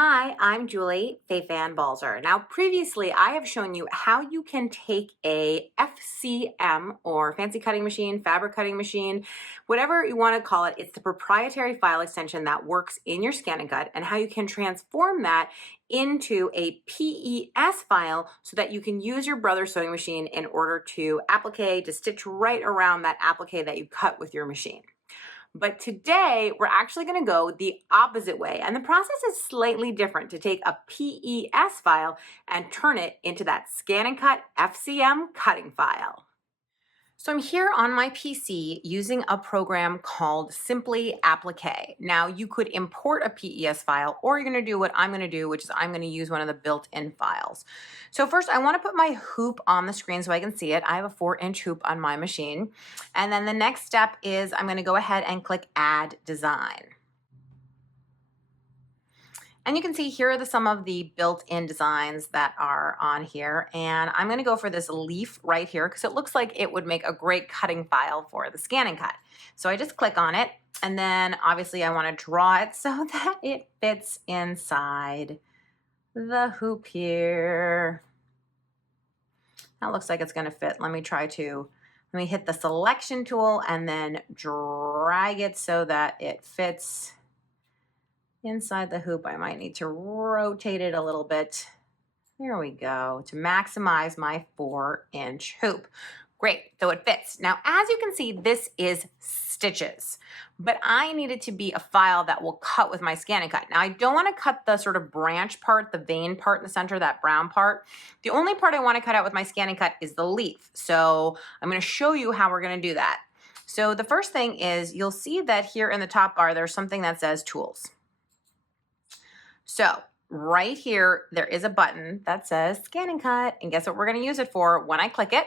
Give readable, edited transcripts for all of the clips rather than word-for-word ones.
Hi, I'm Julie Fayfan Balzer. Now, previously, I have shown you how you can take a FCM or fancy cutting machine, fabric cutting machine, whatever you want to call it. It's the proprietary file extension that works in your ScanNCut, and how you can transform that into a PES file so that you can use your brother's sewing machine in order to applique, to stitch right around that applique that you cut with your machine. But today we're actually going to go the opposite way. And the process is slightly different to take a PES file and turn it into that ScanNCut FCM cutting file. So I'm here on my PC using a program called Simply Applique. Now you could import a PES file, or you're going to do what I'm going to do, which is I'm going to use one of the built-in files. So first I want to put my hoop on the screen so I can see it. I have a 4-inch hoop on my machine. And then the next step is I'm going to go ahead and click Add Design. And you can see here are some of the built-in designs that are on here. And I'm going to go for this leaf right here because it looks like it would make a great cutting file for the ScanNCut. So I just click on it, and then obviously I want to draw it so that it fits inside the hoop here. That looks like it's going to fit. Let me hit the selection tool and then drag it so that it fits inside the hoop. I might need to rotate it a little bit. There we go, to maximize my 4-inch hoop. Great, so it fits. Now, as you can see, this is stitches, but I need it to be a file that will cut with my ScanNCut. Now, I don't want to cut the sort of branch part, the vein part in the center, that brown part. The only part I want to cut out with my ScanNCut is the leaf. So I'm going to show you how we're going to do that. So the first thing is you'll see that here in the top bar, there's something that says Tools. So right here, there is a button that says ScanNCut, and guess what we're going to use it for when I click it?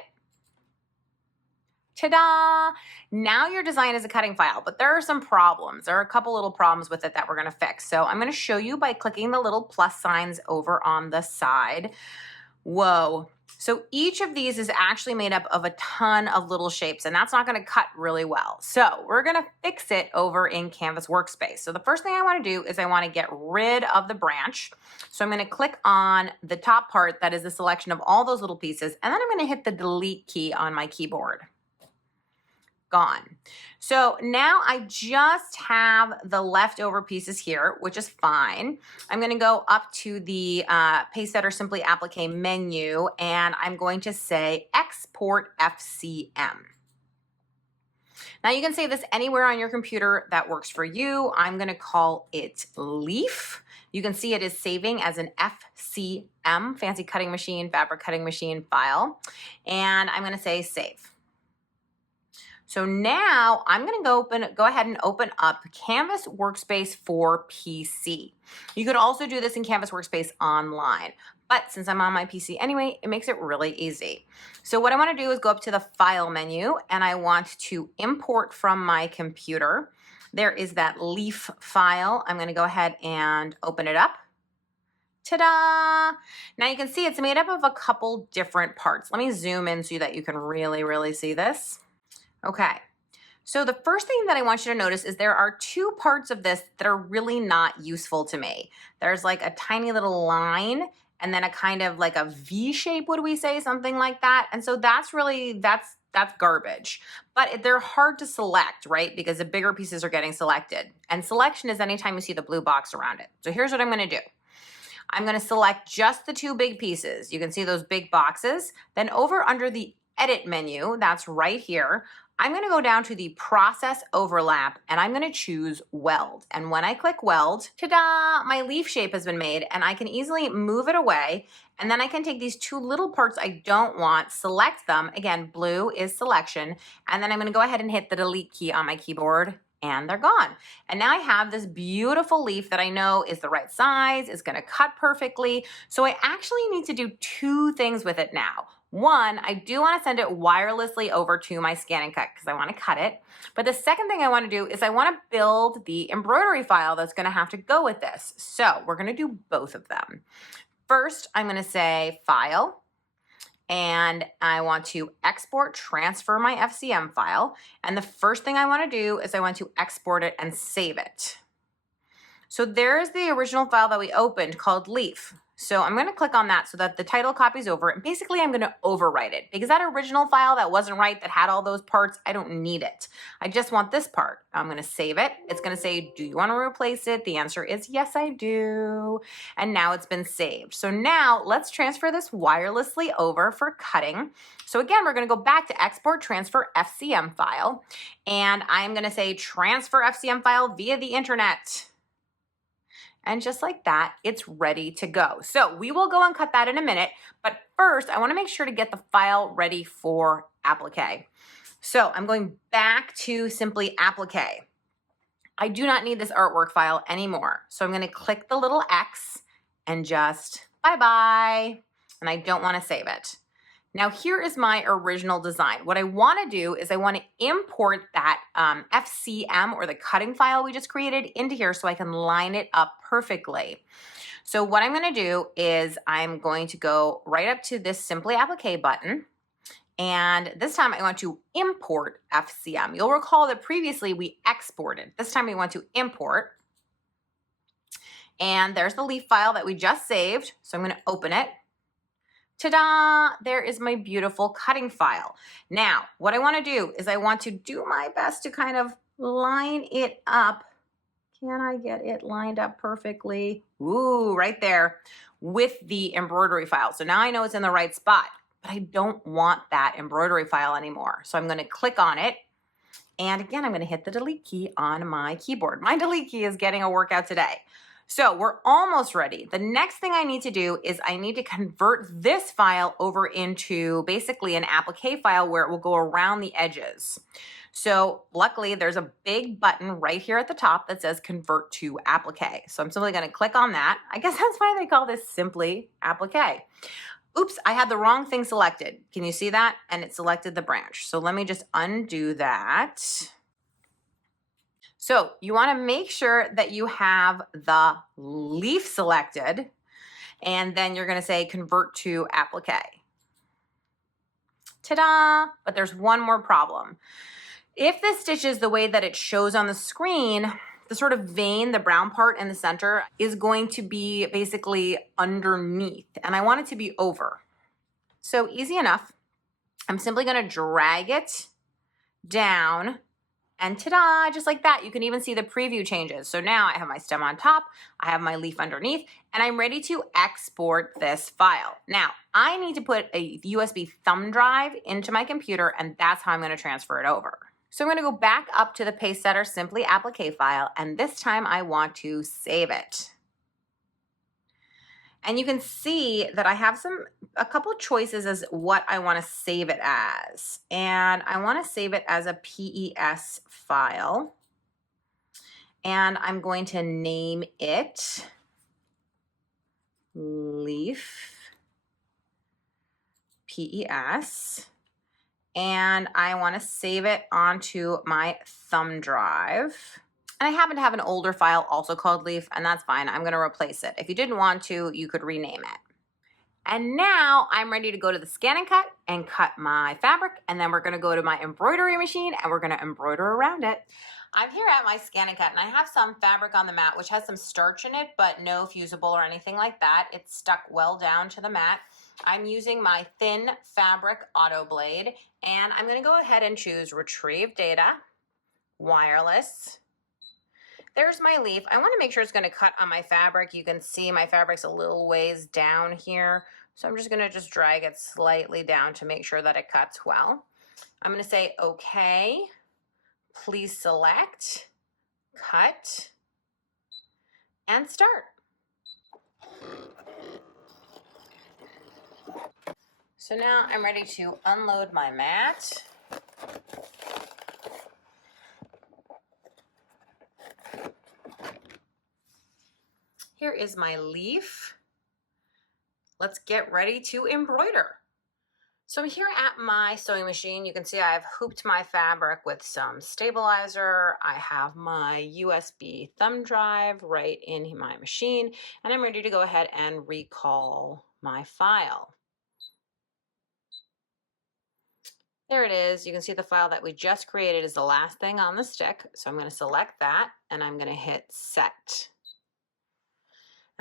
Ta-da! Now your design is a cutting file, but there are some problems. There are a couple little problems with it that we're going to fix. So I'm going to show you by clicking the little plus signs over on the side. Whoa. So each of these is actually made up of a ton of little shapes, and that's not going to cut really well. So we're going to fix it over in Canvas Workspace. So the first thing I want to do is I want to get rid of the branch. So I'm going to click on the top part that is the selection of all those little pieces, and then I'm going to hit the delete key on my keyboard. Gone. So now I just have the leftover pieces here, which is fine. I'm going to go up to the Paste or Simply Applique menu, and I'm going to say Export FCM. Now you can save this anywhere on your computer that works for you. I'm going to call it Leaf. You can see it is saving as an FCM, Fancy Cutting Machine, Fabric Cutting Machine file. And I'm going to say Save. So now I'm going to go ahead and open up Canvas Workspace for PC. You could also do this in Canvas Workspace online, but since I'm on my PC anyway, it makes it really easy. So what I want to do is go up to the File menu, and I want to import from my computer. There is that leaf file. I'm going to go ahead and open it up. Ta-da! Now you can see it's made up of a couple different parts. Let me zoom in so that you can really see this. Okay, so the first thing that I want you to notice is there are two parts of this that are really not useful to me. There's like a tiny little line and then a kind of like a V shape, would we say, something like that. And so that's garbage, but they're hard to select, right? Because the bigger pieces are getting selected. And selection is anytime you see the blue box around it. So here's what I'm gonna do. I'm gonna select just the two big pieces. You can see those big boxes. Then over under the Edit menu, that's right here, I'm going to go down to the Process Overlap, and I'm going to choose Weld. And when I click Weld, ta-da, my leaf shape has been made, and I can easily move it away. And then I can take these two little parts I don't want, select them. Again, blue is selection. And then I'm going to go ahead and hit the Delete key on my keyboard, and they're gone. And now I have this beautiful leaf that I know is the right size, is going to cut perfectly. So I actually need to do two things with it now. One, I do want to send it wirelessly over to my ScanNCut because I want to cut it. But the second thing I want to do is I want to build the embroidery file that's going to have to go with this. So we're going to do both of them. First, I'm going to say File, and I want to export, transfer my FCM file. And the first thing I want to do is I want to export it and save it. So there's the original file that we opened called Leaf. So I'm going to click on that so that the title copies over, and basically I'm going to overwrite it because that original file that wasn't right, that had all those parts, I don't need it. I just want this part. I'm going to save it. It's going to say, do you want to replace it? The answer is yes, I do. And now it's been saved. So now let's transfer this wirelessly over for cutting. So again, we're going to go back to export transfer FCM file, and I'm going to say transfer FCM file via the internet. And just like that, it's ready to go. So we will go and cut that in a minute, but first I wanna make sure to get the file ready for applique. So I'm going back to simply applique. I do not need this artwork file anymore. So I'm gonna click the little X and just bye-bye, and I don't wanna save it. Now here is my original design. What I wanna do is I wanna import that FCM or the cutting file we just created into here so I can line it up perfectly. So what I'm gonna do is I'm going to go right up to this Simply Applique button, and this time I want to import FCM. You'll recall that previously we exported. This time we want to import. And there's the Leaf file that we just saved. So I'm gonna open it. Ta-da! There is my beautiful cutting file. Now, what I want to do is I want to do my best to kind of line it up. Can I get it lined up perfectly? Ooh, right there with the embroidery file. So now I know it's in the right spot, but I don't want that embroidery file anymore. So I'm going to click on it. And again, I'm going to hit the delete key on my keyboard. My delete key is getting a workout today. So we're almost ready. The next thing I need to do is I need to convert this file over into basically an applique file where it will go around the edges. So luckily there's a big button right here at the top that says convert to applique. So I'm simply going to click on that. I guess that's why they call this Simply Applique. Oops, I had the wrong thing selected. Can you see that? And it selected the branch. So let me just undo that. So you want to make sure that you have the leaf selected, and then you're going to say convert to applique. Ta-da! But there's one more problem. If this stitch is the way that it shows on the screen, the sort of vein, the brown part in the center, is going to be basically underneath, and I want it to be over. So easy enough. I'm simply going to drag it down, and ta-da, just like that. You can even see the preview changes. So now I have my stem on top, I have my leaf underneath, and I'm ready to export this file. Now, I need to put a USB thumb drive into my computer, and that's how I'm gonna transfer it over. So I'm gonna go back up to the Paste Setter Simply Applique file, and this time I want to save it. And you can see that I have a couple choices as what I want to save it as. And I want to save it as a PES file. And I'm going to name it Leaf PES. And I want to save it onto my thumb drive. And I happen to have an older file also called Leaf, and that's fine. I'm going to replace it. If you didn't want to, you could rename it. And now I'm ready to go to the ScanNCut and cut my fabric, and then we're going to go to my embroidery machine and we're going to embroider around it. I'm here at my ScanNCut, and I have some fabric on the mat which has some starch in it, but no fusible or anything like that. It's stuck well down to the mat. I'm using my thin fabric auto blade, and I'm going to go ahead and choose Retrieve Data, Wireless. There's my leaf. I want to make sure it's going to cut on my fabric. You can see my fabric's a little ways down here. So I'm just going to drag it slightly down to make sure that it cuts well. I'm going to say, okay, please select, cut, and start. So now I'm ready to unload my mat. Here is my leaf. Let's get ready to embroider. So I'm here at my sewing machine. You can see I've hooped my fabric with some stabilizer. I have my USB thumb drive right in my machine, and I'm ready to go ahead and recall my file. There it is. You can see the file that we just created is the last thing on the stick. So I'm going to select that, and I'm going to hit set.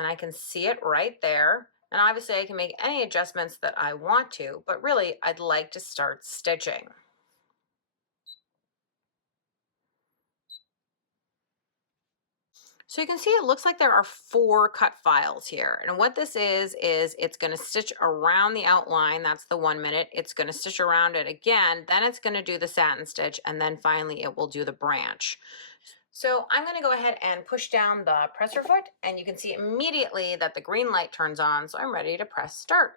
and I can see it right there. And obviously I can make any adjustments that I want to, but really I'd like to start stitching. So you can see it looks like there are 4 cut files here. And what this is it's going to stitch around the outline. That's the 1 minute. It's going to stitch around it again. Then it's going to do the satin stitch. And then finally it will do the branch. So I'm going to go ahead and push down the presser foot. And you can see immediately that the green light turns on. So I'm ready to press start.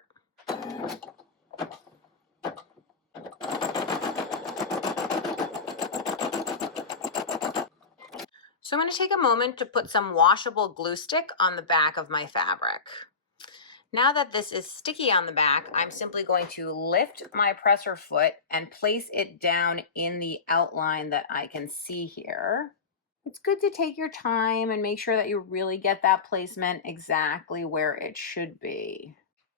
So I'm going to take a moment to put some washable glue stick on the back of my fabric. Now that this is sticky on the back, I'm simply going to lift my presser foot and place it down in the outline that I can see here. It's good to take your time and make sure that you really get that placement exactly where it should be.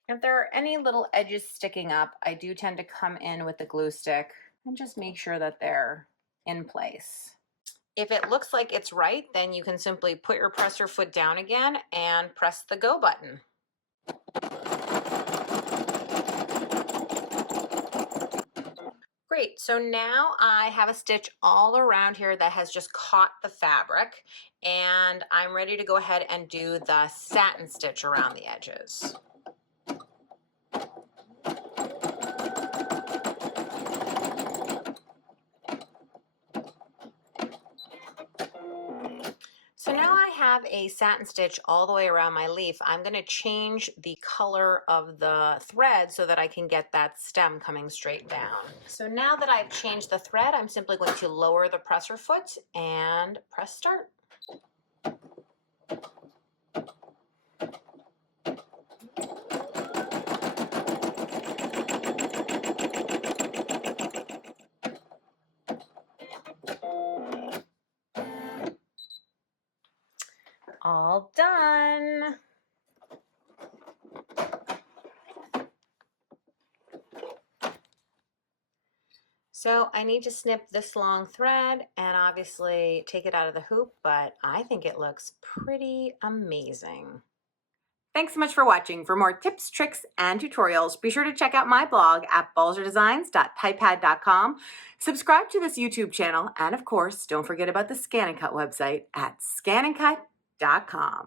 If there are any little edges sticking up, I do tend to come in with the glue stick and just make sure that they're in place. If it looks like it's right, then you can simply put your presser foot down again and press the go button. Great, so now I have a stitch all around here that has just caught the fabric, and I'm ready to go ahead and do the satin stitch around the edges. So now I have a satin stitch all the way around my leaf. I'm going to change the color of the thread so that I can get that stem coming straight down. So now that I've changed the thread, I'm simply going to lower the presser foot and press start. All done. So I need to snip this long thread and obviously take it out of the hoop, but I think it looks pretty amazing. Thanks so much for watching. For more tips, tricks, and tutorials, be sure to check out my blog at balzerdesigns.typepad.com. Subscribe to this YouTube channel, and of course, don't forget about the ScanNCut website at scanncut.com.